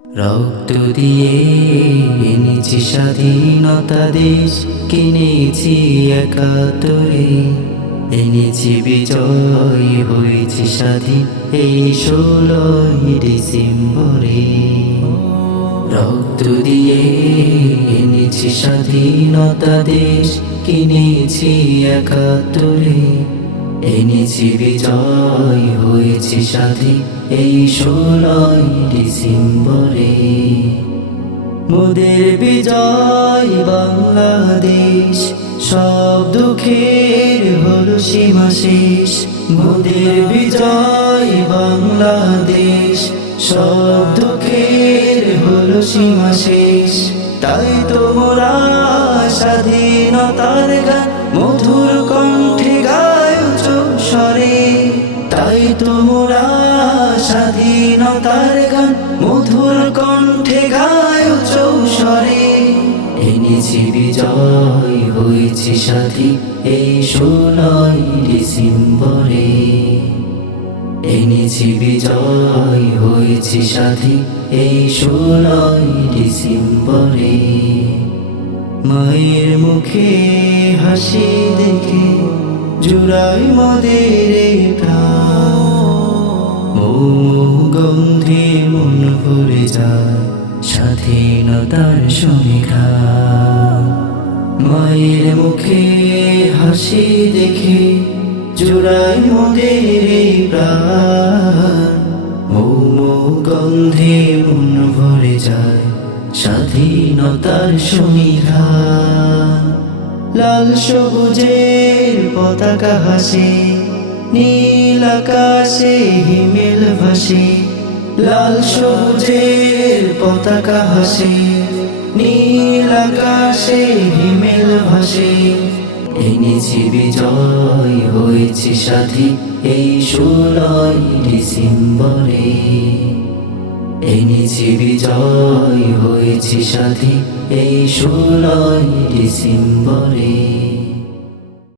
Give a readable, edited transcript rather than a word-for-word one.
রক্ত দিয়ে এনেছি স্বাধীনতা দেশ, কিনেছি একাত্তরে, এনেছি বিজয়, হয়েছি স্বাধীন এই 16ই ডিসেম্বরে। রক্ত দিয়ে এনেছি স্বাধীনতা দেশ, কিনেছি একাত্তরে, এনেছি বিজয়, হয়েছি স্বাধীন এই 16ই ডিসেম্বরে। মোদের বিজয় বাংলাদেশ, সব দুঃখের হলো সীমা শেষ। মোদের বিজয় বাংলাদেশ, সব দুঃখের হলো সীমা শেষ। তাই তো মোরা স্বাধীনতার গান মধুর কণ্ঠে গায় উচ্চস্বরে। তাই তো মোরা স্বাধীনতার গান মধুর কণ্ঠে গায় উচ্চস্বরে। এনেছি বিজয়, হয়েছি স্বাধীন এই 16ই ডিসেম্বরে। এনেছি বিজয়, হয়েছি স্বাধীন এই 16ই ডিসেম্বরে। মায়ের মুখে হাসি দেখে জুড়াই মোদের এই প্রাণ। গন্ধে মন ভরে যায় স্বাধীনতার সমীক্ষা। মায়ের মুখে হাসি দেখে জুড়াই মোদের এই প্রাণ। গন্ধে মন ভরে যায় স্বাধীনতার সমীক্ষা। লাল সবুজের পতাকা হাসে, নীল আকাশে হিমেল ভাসে। লাল সবুজের পতাকা হাসে, নীল আকাশে হিমেল ভাসে। এনেছি বিজয়, হয়েছি স্বাধীন এই 16ই ডিসেম্বরে। এনেছি বিজয়, হয়েছি স্বাধীন এই 16ই ডিসেম্বরে।